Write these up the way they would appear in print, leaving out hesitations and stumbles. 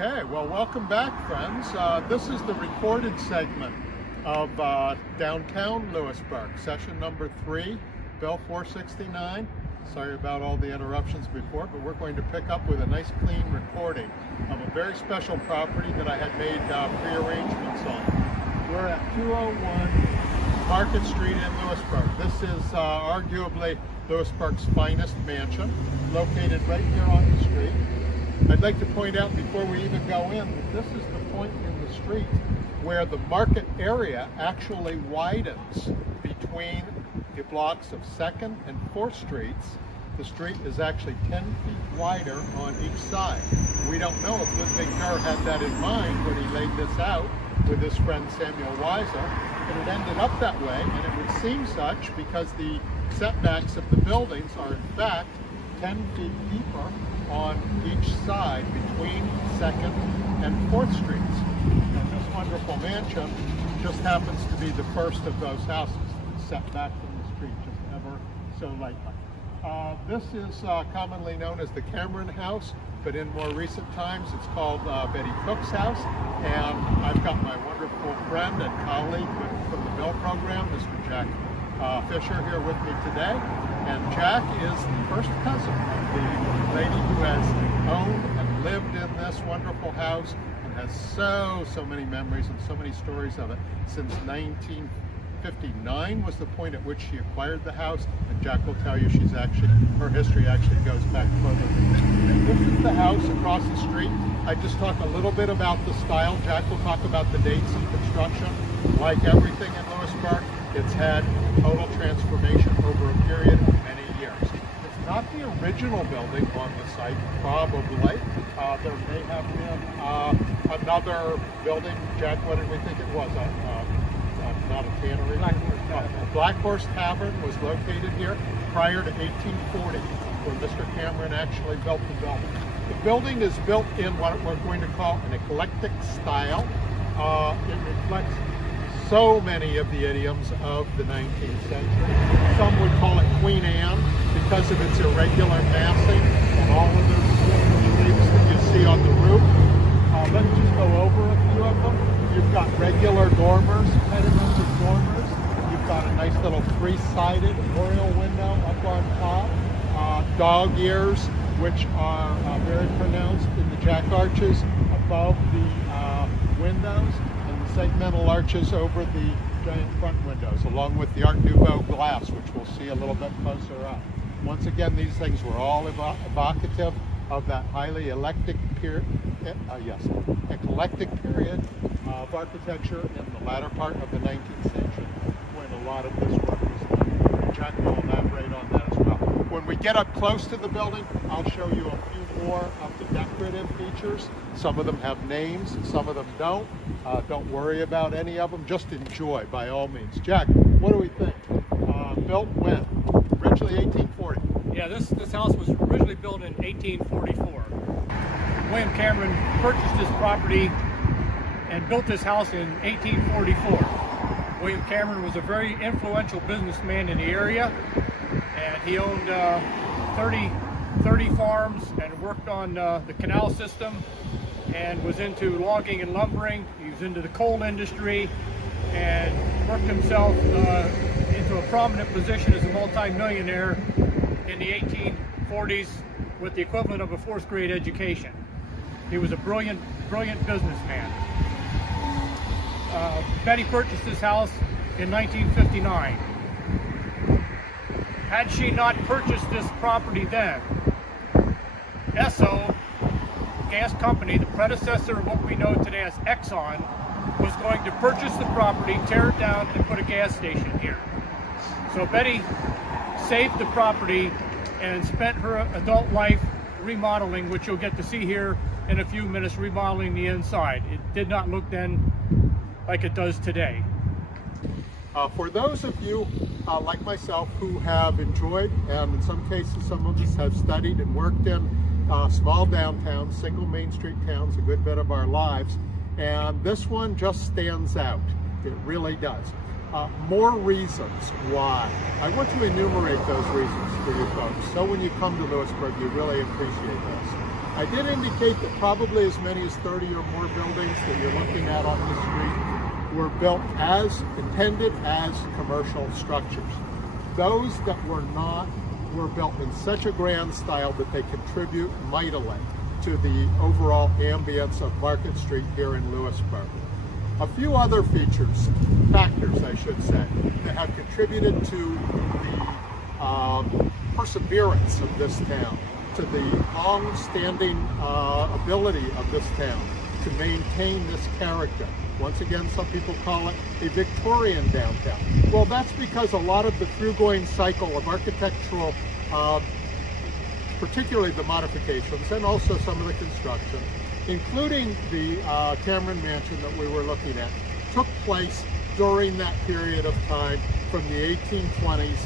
Okay, well, welcome back, friends. This is the recorded segment of downtown Lewisburg, session number 3, Bill 469. Sorry about all the interruptions before, but we're going to pick up with a nice clean recording of a very special property that I had made pre-arrangements on. We're at 201 Market Street in Lewisburg. This is arguably Lewisburg's finest mansion, located right here on the street. I'd like to point out before we even go in that this is the point in the street where the market area actually widens between the blocks of 2nd and 4th Streets. The street is actually 10 feet wider on each side. We don't know if Ludwig Kerr had that in mind when he laid this out with his friend Samuel Weiser, but it ended up that way, and it would seem such because the setbacks of the buildings are in fact 10 feet deeper on each side between 2nd and 4th Streets. And this wonderful mansion just happens to be the first of those houses that's set back from the street just ever so lightly. This is commonly known as the Cameron House, but in more recent times it's called Betty Cook's house. And I've got my wonderful friend and colleague from the Bill program, Mr. Jack Fisher, here with me today. And Jack is the first cousin of the lady who has owned and lived in this wonderful house and has so many memories and so many stories of it since 1959 was the point at which she acquired the house. And Jack will tell you her history actually goes back further than that. This is the house across the street. I just talk a little bit about the style. Jack will talk about the dates of construction. Like everything in Lewisburg, it's had total transformation over a period of many years. It's not the original building on the site, probably. There may have been another building. Jack, what did we think it was? Not a tannery? Black Horse Tavern was located here prior to 1840, when Mr. Cameron actually built the building. The building is built in what we're going to call an eclectic style. It reflects so many of the idioms of the 19th century. Some would call it Queen Anne because of its irregular massing and all of those shapes that you see on the roof. Let's just go over a few of them. You've got regular dormers, pediments of dormers. You've got a nice little 3-sided oriel window up on top. Dog ears, which are very pronounced in the jack arches above the windows, and the segmental arches over the giant front windows, along with the Art Nouveau glass, which we'll see a little bit closer up. Once again, these things were all evocative of that highly eclectic period of architecture in the latter part of the 19th century, when a lot of this work was done. Jack will elaborate on that as well. When we get up close to the building, I'll show you a few more of the decorative features. Some of them have names, some of them don't. Don't worry about any of them. Just enjoy, by all means. Jack, what do we think? Built when? Originally 1840. Yeah, this house was originally built in 1844. William Cameron purchased this property and built this house in 1844. William Cameron was a very influential businessman in the area, and he owned 30 farms and worked on the canal system, and was into logging and lumbering. He was into the coal industry and worked himself into a prominent position as a multi-millionaire in the 1840s with the equivalent of a 4th grade education. He was a brilliant businessman. Betty purchased this house in 1959. Had she not purchased this property then, Esso gas company, the predecessor of what we know today as Exxon, was going to purchase the property, tear it down, and put a gas station here. So Betty saved the property and spent her adult life remodeling, which you'll get to see here in a few minutes, remodeling the inside. It did not look then like it does today. For those of you like myself who have enjoyed, and in some cases some of us have studied and worked in small downtowns, single main street towns a good bit of our lives, and this one just stands out. It really does. More reasons why. I want to enumerate those reasons for you folks, so when you come to Lewisburg you really appreciate this. I did indicate that probably as many as 30 or more buildings that you're looking at on this street were built as intended as commercial structures. Those that were not were built in such a grand style that they contribute mightily to the overall ambience of Market Street here in Lewisburg. A few other factors I should say, that have contributed to the perseverance of this town, to the long-standing ability of this town to maintain this character. Once again, some people call it a Victorian downtown. Well, that's because a lot of the through-going cycle of architectural, particularly the modifications and also some of the construction, including the Cameron Mansion that we were looking at, took place during that period of time from the 1820s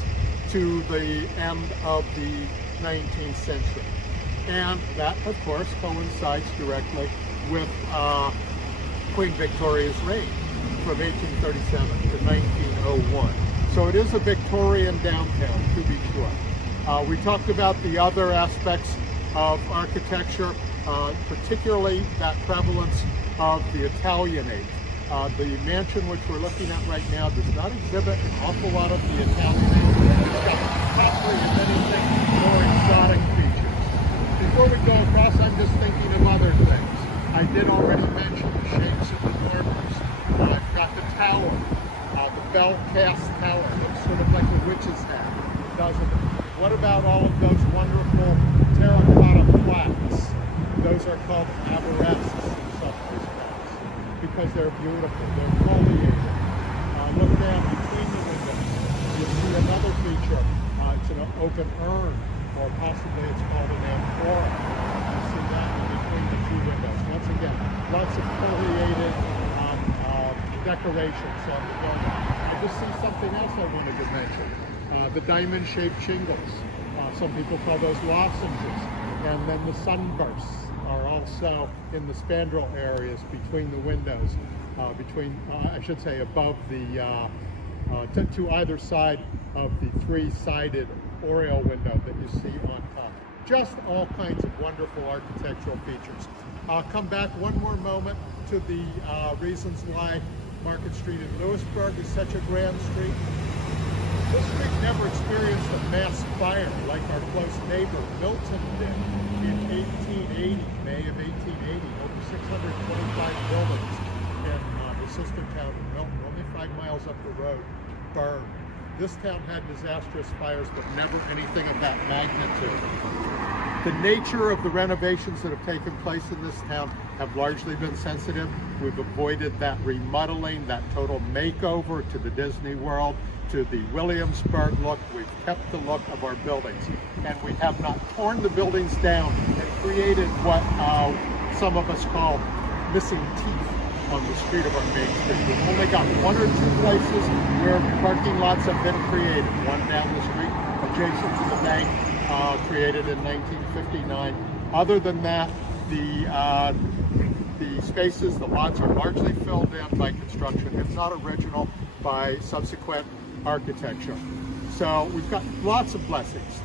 to the end of the 19th century. And that, of course, coincides directly with Queen Victoria's reign from 1837 to 1901. So it is a Victorian downtown, to be sure. We talked about the other aspects of architecture, particularly that prevalence of the Italian age. The mansion which we're looking at right now does not exhibit an awful lot of the Italian age. It's got possibly, if anything, more exotic features. Before we go across, I'm just thinking of other things. I did already mention the shapes of the dormers. I've got the tower, the bell cast tower. Looks sort of like a witch's hat, doesn't it? What about all of those wonderful terracotta plaques? Those are called arabesques in some respects because they're beautiful. They're foliated. Look down between the windows. You see another feature. It's an open urn, or possibly it's called an amphora. You see that in between the two windows. Once again, lots of foliated decorations on the building. I just see something else I wanted to mention. The diamond-shaped shingles. Some people call those lozenges. And then the sunbursts are also in the spandrel areas between the windows, I should say above the, to either side of the three-sided oriel window that you see on top. Just all kinds of wonderful architectural features. I'll come back one more moment to the reasons why Market Street in Lewisburg is such a grand street. This street never experienced a mass fire like our close neighbor Milton did in 1880, May of 1880. Over 625 buildings in the sister town of Milton, only 5 miles up the road, burned. This town had disastrous fires, but never anything of that magnitude. The nature of the renovations that have taken place in this town have largely been sensitive. We've avoided that remodeling, that total makeover to the Disney World, to the Williamsburg look. We've kept the look of our buildings, and we have not torn the buildings down and created what some of us call missing teeth on the street of our main street. We've only got 1 or 2 places where parking lots have been created. One down the street adjacent to the bank, created in 1959. Other than that, the spaces, the lots are largely filled in by construction, if not original, by subsequent architecture. So we've got lots of blessings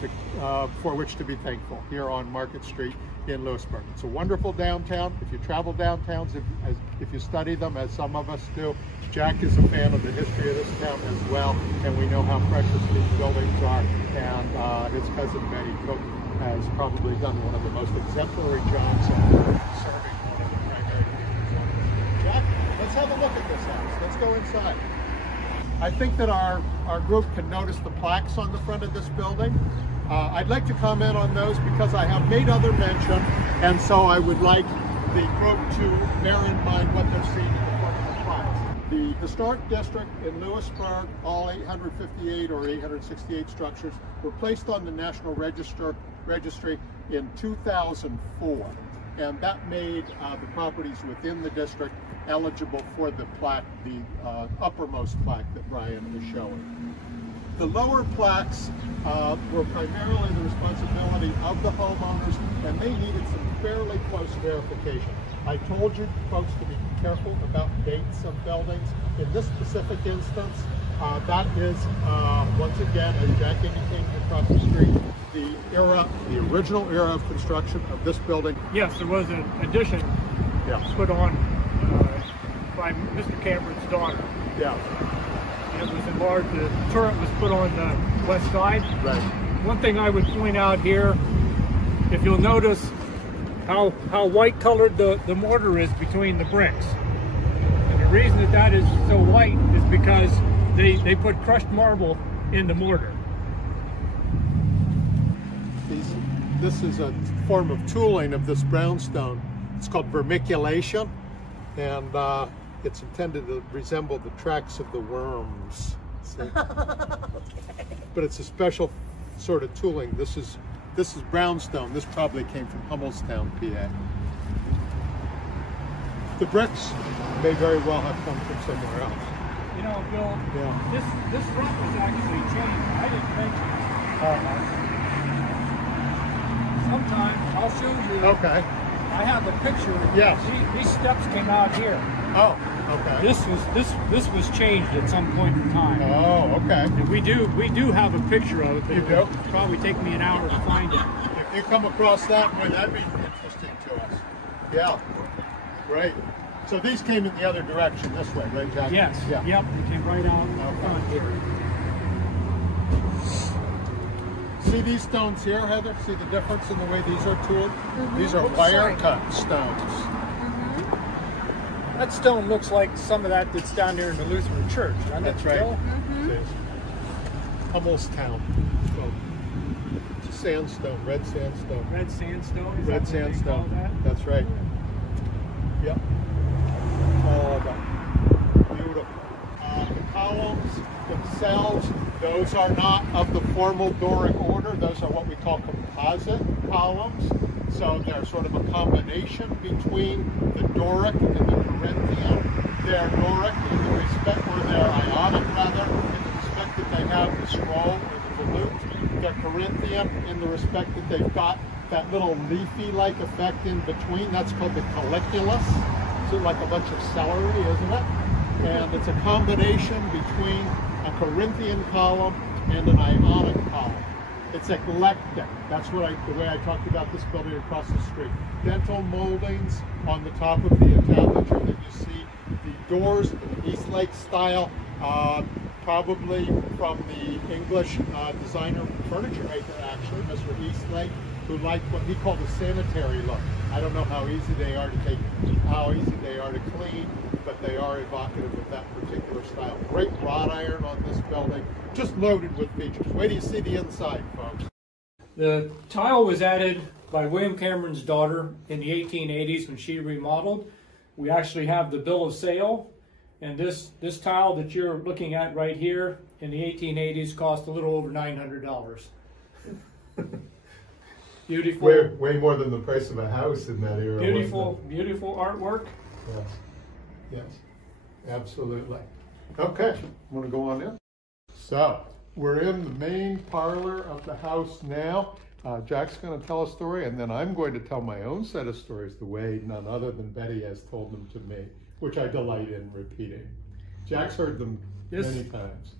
for which to be thankful here on Market Street in Lewisburg. It's a wonderful downtown. If you travel downtowns, if you study them, as some of us do, Jack is a fan of the history of this town as well, and we know how precious these buildings are, and his cousin Betty Cook has probably done one of the most exemplary jobs of serving one of the primary features. Jack, let's have a look at this house. Let's go inside. I think that our group can notice the plaques on the front of this building. I'd like to comment on those because I have made other mention, and so I would like the group to bear in mind what they're seeing at the front of the plaques. The Historic District in Lewisburg, all 858 or 868 structures, were placed on the National Registry in 2004, and that made the properties within the district eligible for the plaque, the uppermost plaque that Brian is showing. The lower plaques were primarily the responsibility of the homeowners, and they needed some fairly close verification. I told you folks to be careful about dates of buildings. In this specific instance, that is, once again, as Jack indicated across the street, the era, the original era of construction of this building? Yes, there was an addition put on by Mr. Cameron's daughter. Yeah. And it was enlarged. The turret was put on the west side. Right. One thing I would point out here, if you'll notice how white colored the mortar is between the bricks. And the reason that is so white is because they put crushed marble in the mortar. This is a form of tooling of this brownstone. It's called vermiculation, and it's intended to resemble the tracks of the worms. See? But it's a special sort of tooling. This is brownstone. This probably came from Hummelstown, PA. The bricks may very well have come from somewhere else. You know, Bill, this front was actually changed. I didn't mention it. Sometime I'll show you. Okay. I have a picture. Yes. These steps came out here. Oh, okay. This was changed at some point in time. Oh, okay. And we do have a picture of it. You do? It'll probably take me an hour to find it. If you come across that one, that'd be interesting to us. Yeah. Great. So these came in the other direction, this way, right, Jack? Yes. Yeah. Yep. They came right out front here. See these stones here, Heather? See the difference in the way these are tooled? These are wire cut stones. That stone looks like some of that's down there in the Lutheran church. That's right. Hummelstown. So, it's a sandstone, red sandstone. Red sandstone? Red sandstone. That's right. Yep. All of them. Beautiful. The columns themselves, those are not of the formal Doric order. Those are what we call composite columns. So they're sort of a combination between the Doric and the Corinthian. They're Doric in the respect, or they're Ionic rather, in the respect that they have the scroll or the volute. They're Corinthian in the respect that they've got that little leafy-like effect in between. That's called the colliculus. So like a bunch of celery, isn't it? And it's a combination between a Corinthian column and an Ionic column. It's eclectic. That's what the way I talked about this building across the street. Dental moldings on the top of the entablature that you see. The doors in the Eastlake style, probably from the English designer furniture maker, actually, Mr. Eastlake, who liked what he called a sanitary look. I don't know how easy they are to take, how easy they are to clean, but they are evocative of that particular style. Great wrought iron on this building, just loaded with features. Wait till you see the inside, folks. The tile was added by William Cameron's daughter in the 1880s when she remodeled. We actually have the bill of sale, and this tile that you're looking at right here in the 1880s cost a little over $900. Beautiful. Way more than the price of a house in that era. Beautiful artwork. Yes. Yes. Absolutely. Okay. Want to go on in? So we're in the main parlor of the house now. Jack's going to tell a story, and then I'm going to tell my own set of stories the way none other than Betty has told them to me, which I delight in repeating. Jack's heard them many times.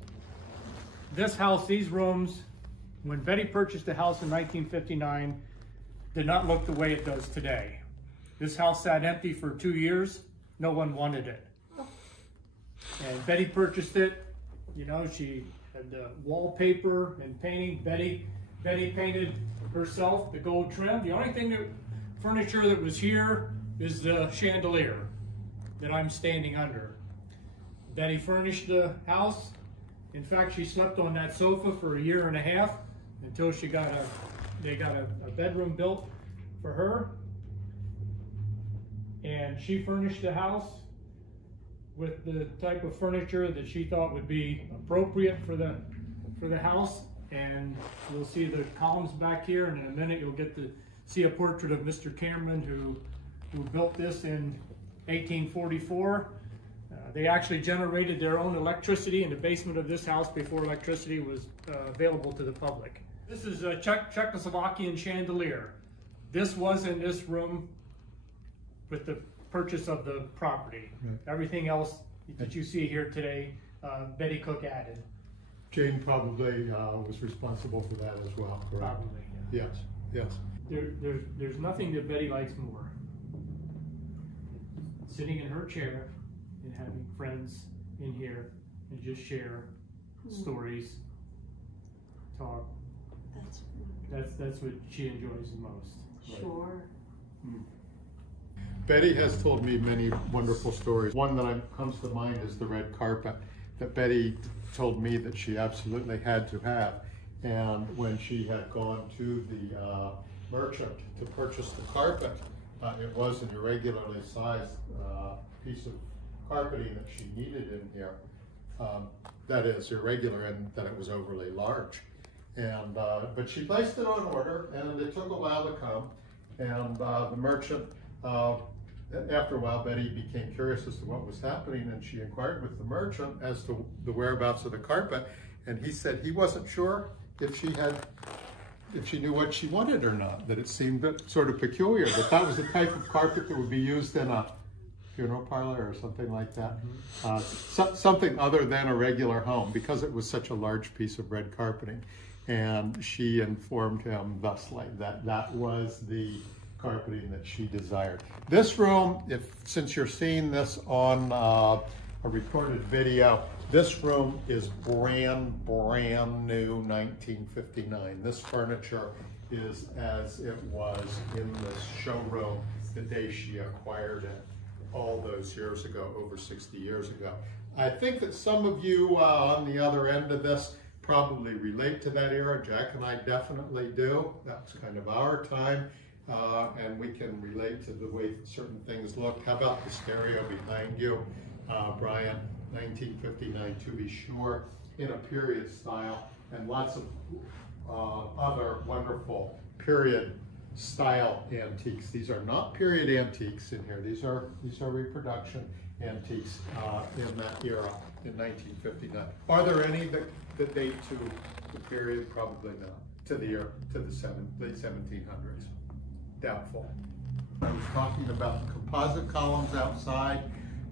This house, these rooms, when Betty purchased the house in 1959, did not look the way it does today. This house sat empty for 2 years. No one wanted it. And Betty purchased it. You know, she had the wallpaper and painting. Betty painted herself the gold trim. The only furniture that was here is the chandelier that I'm standing under. Betty furnished the house. In fact, she slept on that sofa for 1.5 years until they got a bedroom built for her. And she furnished the house with the type of furniture that she thought would be appropriate for the house. And you'll see the columns back here, and in a minute you'll get to see a portrait of Mr. Cameron who built this in 1844. They actually generated their own electricity in the basement of this house before electricity was available to the public. This is a Czechoslovakian chandelier. This was in this room with the purchase of the property. Everything else that you see here today, Betty Cook added. Jane probably was responsible for that as well, correct? Probably, yeah. Yes, yes. There's nothing that Betty likes more. Sitting in her chair and having friends in here and just share stories, talk. That's what she enjoys the most. Sure. Right. Betty has told me many wonderful stories. One that comes to mind is the red carpet that Betty told me that she absolutely had to have. And when she had gone to the merchant to purchase the carpet, it was an irregularly sized piece of carpeting that she needed in here. That is irregular in that it was overly large. And but she placed it on order, and it took a while to come. And the merchant, after a while, Betty became curious as to what was happening, and she inquired with the merchant as to the whereabouts of the carpet. And he said he wasn't sure if she knew what she wanted or not, that it seemed sort of peculiar, that was the type of carpet that would be used in a funeral parlor or something like that. Something other than a regular home, because it was such a large piece of red carpeting. And she informed him thusly that that was the carpeting that she desired. This room, since you're seeing this on a recorded video, this room is brand new 1959. This furniture is as it was in this showroom the day she acquired it all those years ago, over 60 years ago. I think that some of you on the other end of this probably relate to that era. Jack and I definitely do. That's kind of our time. And we can relate to the way certain things look. How about the stereo behind you, Brian? 1959 to be sure, in a period style, and lots of other wonderful period style antiques. These are not period antiques in here. These are reproduction antiques in that era in 1959. Are there any that date to the period? Probably not. To the late 1700s. Doubtful. I was talking about the composite columns outside.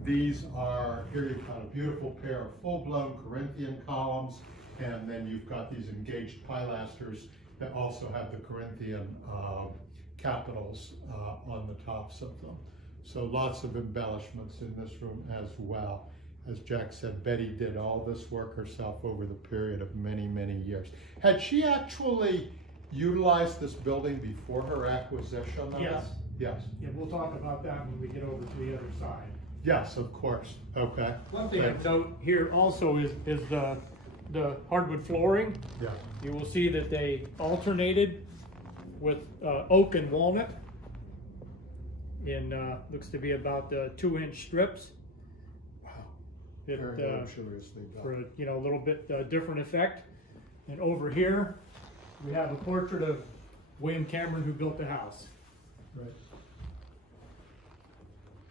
These are, here you've got a beautiful pair of full-blown Corinthian columns, and then you've got these engaged pilasters that also have the Corinthian capitals on the tops of them. So lots of embellishments in this room as well. As Jack said, Betty did all this work herself over the period of many, many years. Had she actually utilized this building before her acquisition of Yes. it? Yes. Yeah, we'll talk about that when we get over to the other side. Yes, of course. Okay. One thing to note here also is the hardwood flooring. Yeah. You will see that they alternated with oak and walnut in looks to be about 2-inch strips. Wow. It, Very luxuriously done. for a little bit different effect. And over here we have a portrait of William Cameron, who built the house. Right.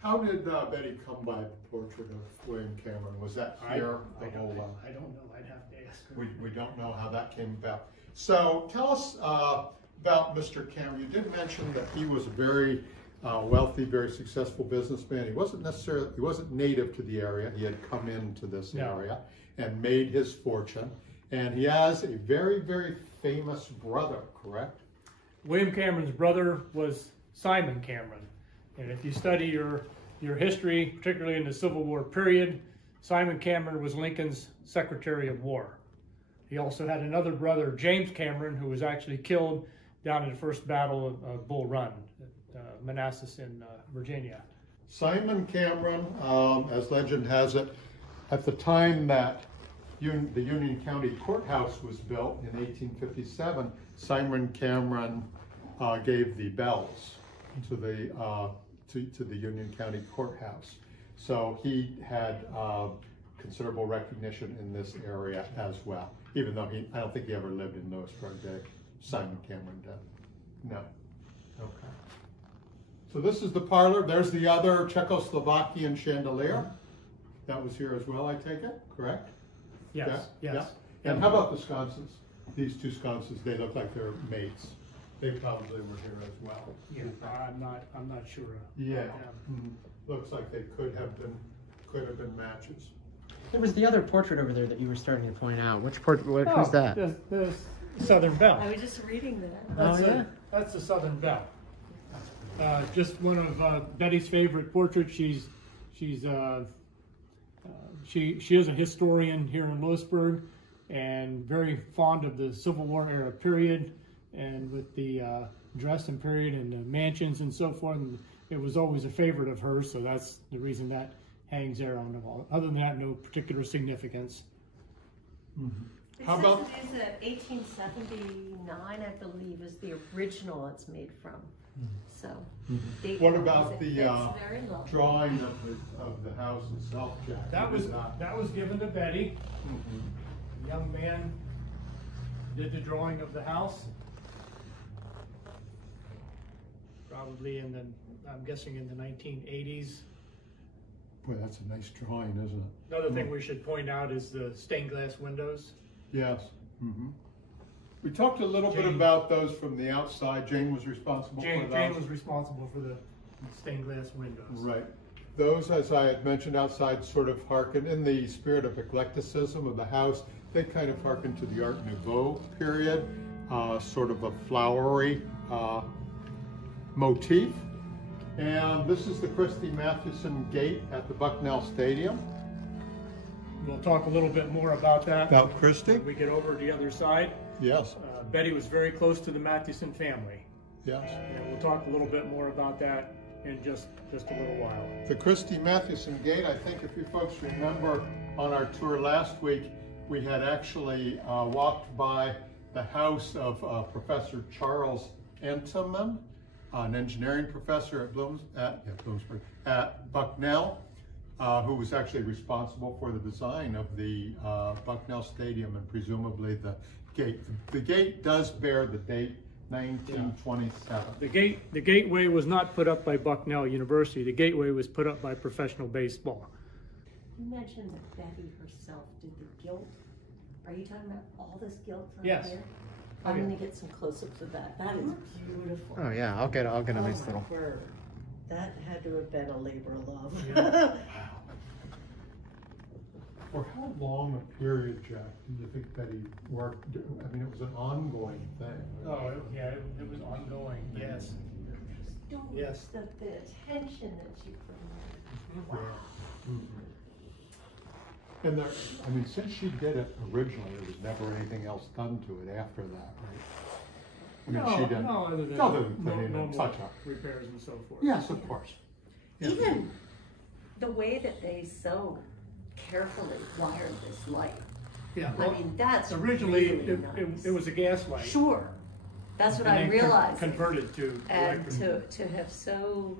How did Betty come by the portrait of William Cameron? Was that here? I don't know. I'd have to ask her. We don't know how that came about. So tell us about Mr. Cameron. You did mention that he was a very wealthy, very successful businessman. He wasn't native to the area. He had come into this area and made his fortune. And he has a very, very famous brother, correct? William Cameron's brother was Simon Cameron. And if you study your history, particularly in the Civil War period, Simon Cameron was Lincoln's Secretary of War. He also had another brother, James Cameron, who was actually killed down in the first battle of Bull Run, Manassas in Virginia. Simon Cameron, as legend has it, at the time that the Union County Courthouse was built in 1857, Simon Cameron gave the bells to the Union County Courthouse. So he had considerable recognition in this area as well, even though I don't think he ever lived in Lewisburg, did Simon Cameron did. No. Okay. So this is the parlor. There's the other Czechoslovakian chandelier. That was here as well, I take it, correct? Yes, yeah? yes. Yeah. And how about the sconces? These two sconces, they look like they're mates. They probably were here as well. Yeah, I'm not sure. Yeah. Looks like they could have been matches. There was the other portrait over there that you were starting to point out. Which portrait? Who's that? The Southern Belle. I was just reading that. That's the Southern Belle. Just one of Betty's favorite portraits. She is a historian here in Lewisburg, and very fond of the Civil War era period, and with the Dresden period and the mansions and so forth. And it was always a favorite of hers, so that's the reason that hangs there on the wall. Other than that, no particular significance. Mm-hmm. How about? It is 1879, I believe, is the original it's made from. So, what about the very drawing of the house itself, Jack? That was given to Betty. The young man did the drawing of the house. Probably in the, I'm guessing in the 1980s. Boy, that's a nice drawing, isn't it? Another thing we should point out is the stained glass windows. Yes. We talked a little bit about those from the outside. Jane was responsible for those. Jane was responsible for the stained glass windows. Right. Those, as I had mentioned outside, sort of hearken, in the spirit of eclecticism of the house, they kind of hearken to the Art Nouveau period, sort of a flowery motif. And this is the Christy Mathewson Gate at the Bucknell Stadium. We'll talk a little bit more about that. About Christy? When we get over to the other side. Yes. Betty was very close to the Mathewson family. Yes. And we'll talk a little bit more about that in just a little while. The Christy Mathewson Gate, I think if you folks remember on our tour last week, we had actually walked by the house of Professor Charles Entenmann, an engineering professor at Bucknell, who was actually responsible for the design of the Bucknell Stadium and presumably the gate. The gate does bear the date 1927. The gateway was not put up by Bucknell University. The gateway was put up by professional baseball. You mentioned that Betty herself did the gilt. Are you talking about all this gilt from Yes. here? I'm going to get some close-ups of that. That is beautiful. Oh yeah, I'll get a nice little. Word. That had to have been a labor of love. Yeah. For how long a period, Jack, do you think Betty worked? I mean, it was an ongoing thing. Oh, it was ongoing. Yes. Yes. The attention that she put in. Wow. And there, I mean, since she did it originally, there was never anything else done to it after that, right? I mean, she did other than putting in touch-up repairs and so forth. Yes, of course. Even the way that they so carefully wired this light. Yeah. I mean, that's originally really nice. it was a gas light. Sure. That's what and I then realized. Converted to and electric. to have so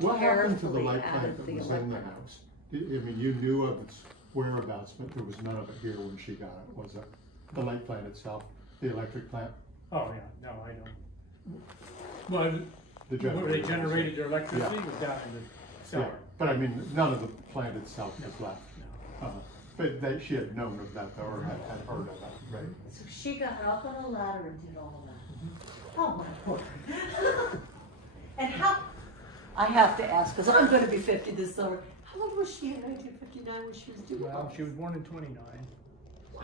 What happened to the carefully light plant added that the was in the electric. house? I mean, you knew of its whereabouts, but there was none of it here when she got it, was it? The light plant itself, the electric plant? Oh yeah, no, I don't. Well, where they generated their electricity was down in the cellar. Yeah. But I mean, none of the plant itself was left. But she had known of that, though, or had heard of that, right? So she got up on a ladder and did all of that. Oh my word. And how, I have to ask, because I'm going to be 50 this summer. How old was she in 1959 when she was doing all Well, this? she was born in 29. Wow.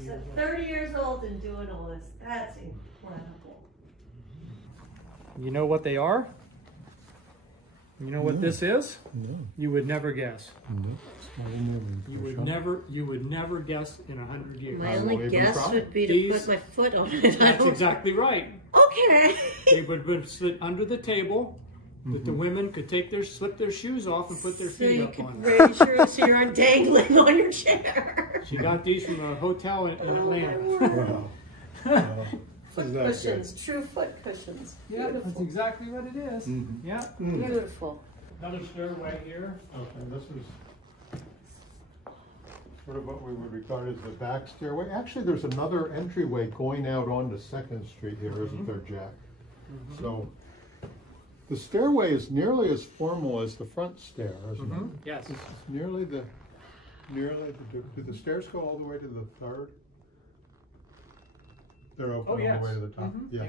She was 30 So years old. 30 years old and doing all this. That's incredible. You know what they are? You know what this is? No. You would never guess. No. You would never guess in 100 years. My I only won't even guess try. would be to These- put my foot on it. That's exactly right. Okay. They would sit under the table, that the women could slip their shoes off and put their So feet you up could on. raise your, so you aren't dangling on your chair. She got these from a hotel in Oh my Atlanta. word. Wow. Foot cushions, true foot cushions. Yeah, that's Beautiful. exactly what it is. Yeah. Beautiful. Another stairway here. Okay, this is sort of what we would regard as the back stairway. Actually, there's another entryway going out onto 2nd Street here, isn't there, Jack? So the stairway is nearly as formal as the front stair, isn't it? Yes. It's nearly the, do the stairs go all the way to the 3rd? They're open all yes. the way to the top? Mhm, Yes,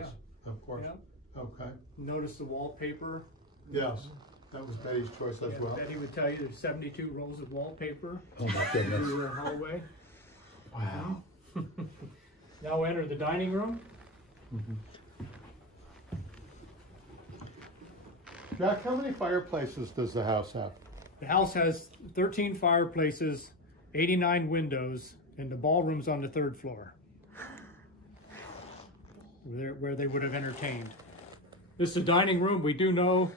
yeah. of course. Yeah. Okay, Notice the wallpaper. yes. That was Betty's choice as well. Betty would tell you there's 72 rolls of wallpaper Oh my goodness. through the hallway. Wow. Now enter the dining room. Jack, how many fireplaces does the house have? The house has 13 fireplaces, 89 windows, and the ballroom's on the 3rd floor, where they would have entertained. This is the dining room. We do know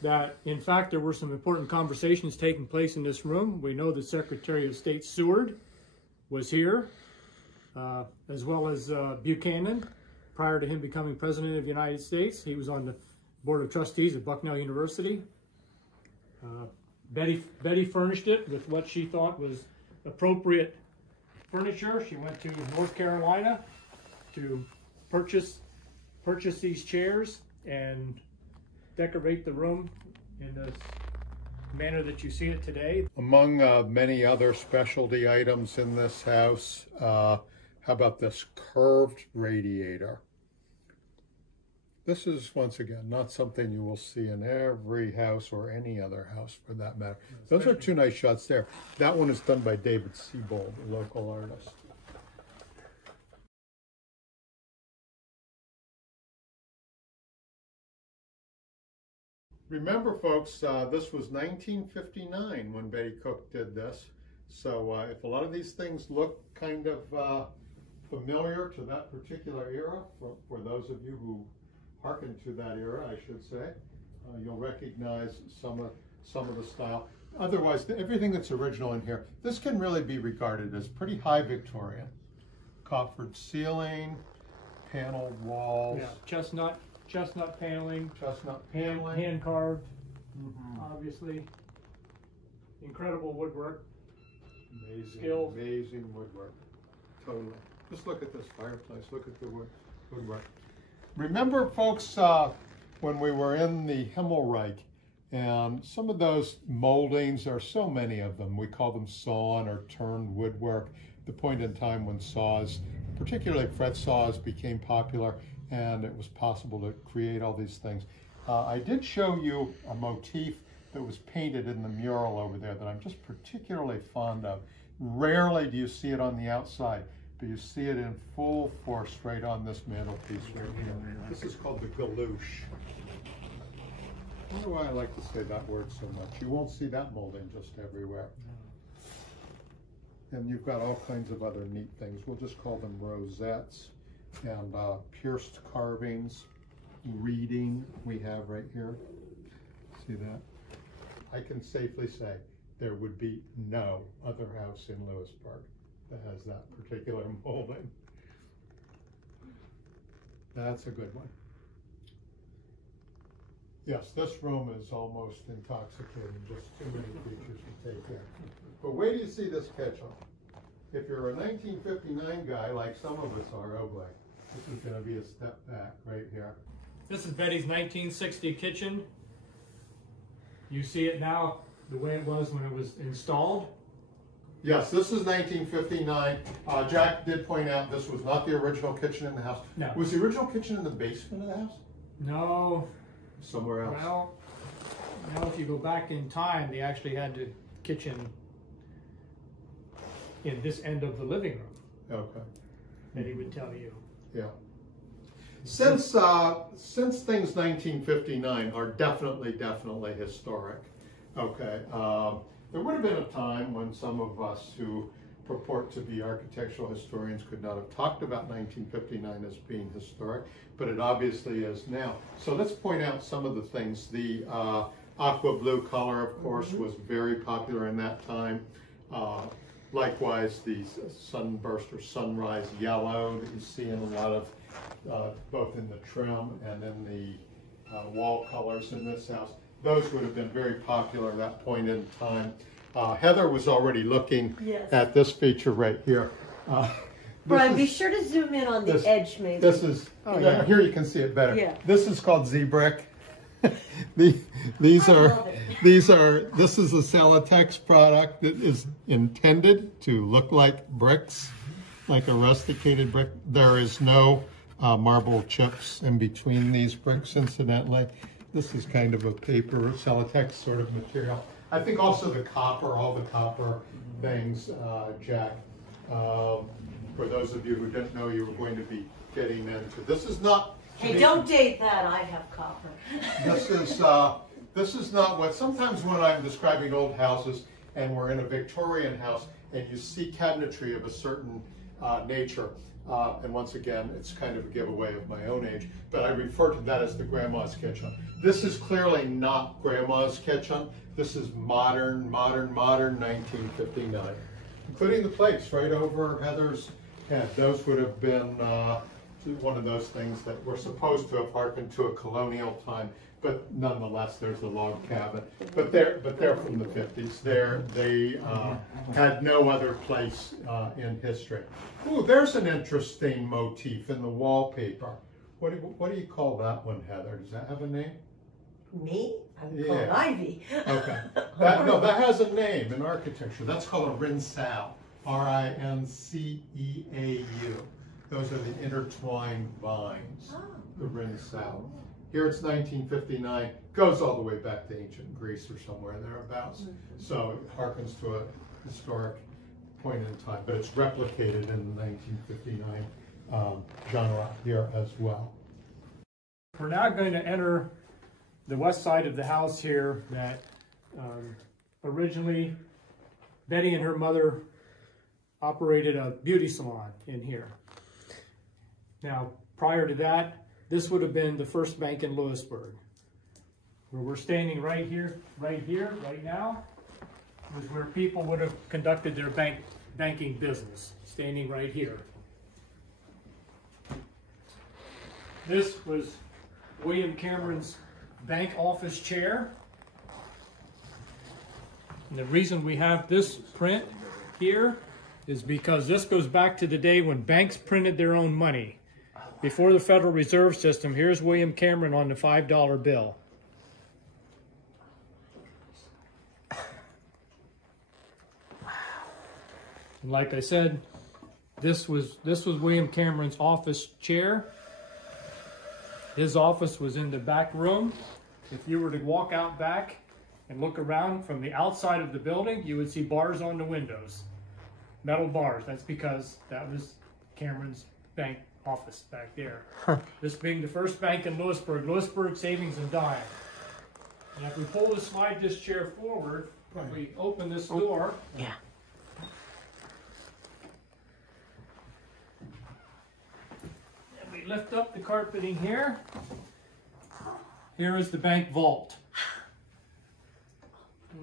that, in fact, there were some important conversations taking place in this room. We know the Secretary of State Seward was here, as well as Buchanan. Prior to him becoming President of the United States, he was on the Board of Trustees at Bucknell University. Betty furnished it with what she thought was appropriate furniture. She went to North Carolina to purchase these chairs and decorate the room in the manner that you see it today. Among many other specialty items in this house, how about this curved radiator? This is, once again, not something you will see in every house or any other house for that matter. Those are 2 nice shots there. That one is done by David Siebold, a local artist. Remember, folks, this was 1959 when Betty Cook did this. So if a lot of these things look kind of familiar to that particular era, for those of you who hearken to that era, I should say, you'll recognize some of the style. Otherwise, everything that's original in here, this can really be regarded as pretty high Victorian. Coffered ceiling, paneled walls. Yeah, chestnut paneling, hand carved, obviously. Incredible woodwork. Amazing woodwork. Totally. Just look at this fireplace. Look at the woodwork. Remember, folks, when we were in the Himmelreich, and some of those moldings, there are so many of them. We call them sawn or turned woodwork. The point in time when saws, particularly fret saws, became popular, and it was possible to create all these things. I did show you a motif that was painted in the mural over there that I'm just particularly fond of. Rarely do you see it on the outside, but you see it in full force right on this mantelpiece right here. This is called the galouche. I wonder why I like to say that word so much. You won't see that molding just everywhere. And you've got all kinds of other neat things. We'll just call them rosettes and pierced carvings, reeding we have right here. See that? I can safely say there would be no other house in Lewisburg that has that particular molding. That's a good one. Yes, this room is almost intoxicating, just too many features to take in. But wait till you see this kitchen. If you're a 1959 guy, like some of us are, oh boy, this is going to be a step back right here. This is Betty's 1960 kitchen. You see it now the way it was when it was installed. Yes, this is 1959. Jack did point out this was not the original kitchen in the house. No. Was the original kitchen in the basement of the house? No. Somewhere else? Well, if you go back in time, they actually had the kitchen in this end of the living room. Okay. That he would tell you. Yeah. Since things 1959 are definitely historic, okay, there would have been a time when some of us who purport to be architectural historians could not have talked about 1959 as being historic, but it obviously is now. So let's point out some of the things. The aqua blue color, of course, was very popular in that time. Likewise, the sunburst or sunrise yellow that you see in a lot of, both in the trim and in the wall colors in this house. Those would have been very popular at that point in time. Heather was already looking at this feature right here. Brian, be sure to zoom in on the edge, maybe. This is, here you can see it better. Yeah. This is called Z-Brick. This is a Celotex product that is intended to look like bricks, like a rusticated brick. There is no marble chips in between these bricks, incidentally. This is kind of a paper celotex sort of material. I think also the copper, all the copper things, Jack. For those of you who didn't know you were going to be getting into, this is not. Hey, don't date that. I have copper. This is not what. Sometimes when I'm describing old houses and we're in a Victorian house and you see cabinetry of a certain nature. And once again, it's kind of a giveaway of my own age, but I refer to that as the grandma's kitchen. This is clearly not grandma's kitchen. This is modern 1959, including the plates right over Heather's head. Those would have been one of those things that were supposed to have harkened to a colonial time, but nonetheless, there's a log cabin. But they're from the 50s. They had no other place in history. Ooh, there's an interesting motif in the wallpaper. What do you call that one, Heather? Does that have a name? Me? I'm called Ivy. Okay. That has a name in architecture. That's called a rinsau. R-I-N-C-E-A-U. Those are the intertwined vines. The rinsau. Here it's 1959. Goes all the way back to ancient Greece or somewhere thereabouts. So it harkens to a historic point in time, but it's replicated in the 1959 genre here as well. We're now going to enter the west side of the house here that originally Betty and her mother operated a beauty salon in here. Now, prior to that, this would have been the first bank in Lewisburg. Where we're standing right now, was where people would have conducted their banking business, standing right here. This was William Cameron's bank office chair. And the reason we have this print here is because this goes back to the day when banks printed their own money. Before the Federal Reserve System, here's William Cameron on the $5 bill. And like I said, this was William Cameron's office chair. His office was in the back room. If you were to walk out back and look around from the outside of the building, you would see bars on the windows. Metal bars. That's because that was Cameron's bank office back there. This being the first bank in Lewisburg Savings and Dime. And if we slide this chair forward, if we open this door, yeah. And we lift up the carpeting here. Here is the bank vault.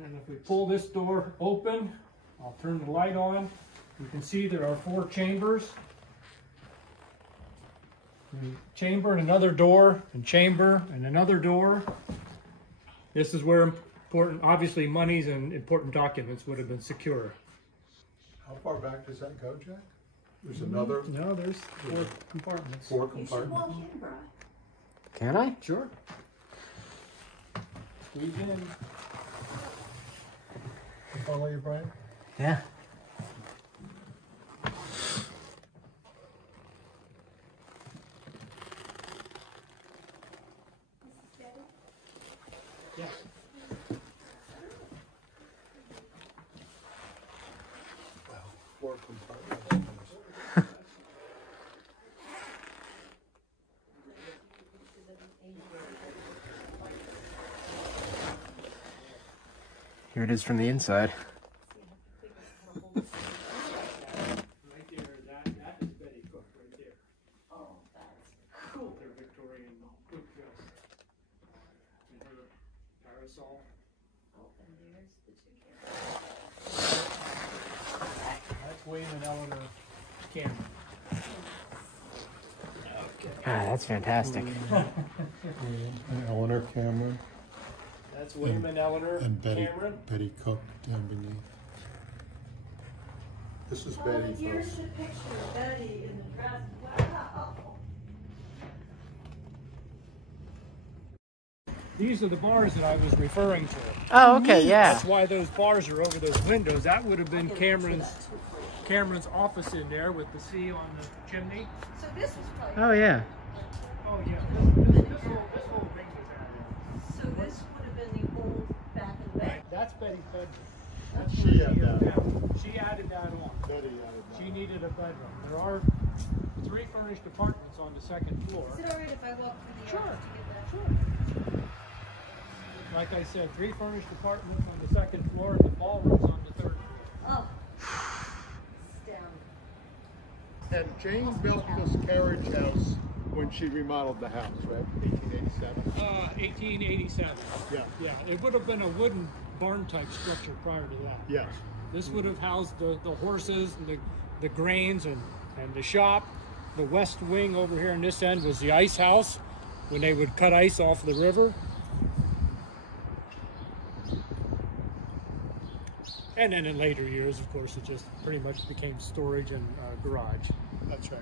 And if we pull this door open, I'll turn the light on. You can see there are 4 chambers. Chamber and another door, and chamber and another door. This is where important, obviously, monies and important documents would have been secure. How far back does that go, Jack? There's another? No, there's 4 compartments. 4 You should compartments? walk in, Brian. Can I? Sure. Squeeze in. Follow you, Brian? Yeah. Yes. Wow, 4 compartments. Here it is from the inside. Right there, that is Betty Cook right there. Oh, that's cool. Their Victorian cook dress. And her parasol. Oh, and there's the 2 cameras. That's William and Eleanor Cameron. Ah, that's fantastic. And Eleanor Cameron. That's William and Eleanor And Cameron. Betty Cook down beneath. This is Betty, Oh, here's folks. the picture of Betty in the dress. Wow. These are the bars that I was referring to. Oh, okay, yeah. That's why those bars are over those windows. That would have been Cameron's office in there with the C on the chimney. So this was probably. Oh, yeah. Oh yeah, this whole thing was added. this would have been the old back in the day. That's Betty's bedroom. And That's she where had that. she added that on. Betty added that. She needed a bedroom. There are 3 furnished apartments on the 2nd floor. Is it all right if I walk through the Sure. yard to get that? Sure. Like I said, 3 furnished apartments on the 2nd floor, and the ballroom's on the 3rd floor. Oh, astounding. And Jane built this carriage house when she remodeled the house, right? 1887? 1887. Yeah. Yeah, it would have been a wooden barn-type structure prior to that. Yes. This would have housed the horses and the grains and the shop. The west wing over here on this end was the ice house when they would cut ice off the river. And then in later years, of course, it just pretty much became storage and garage. That's right.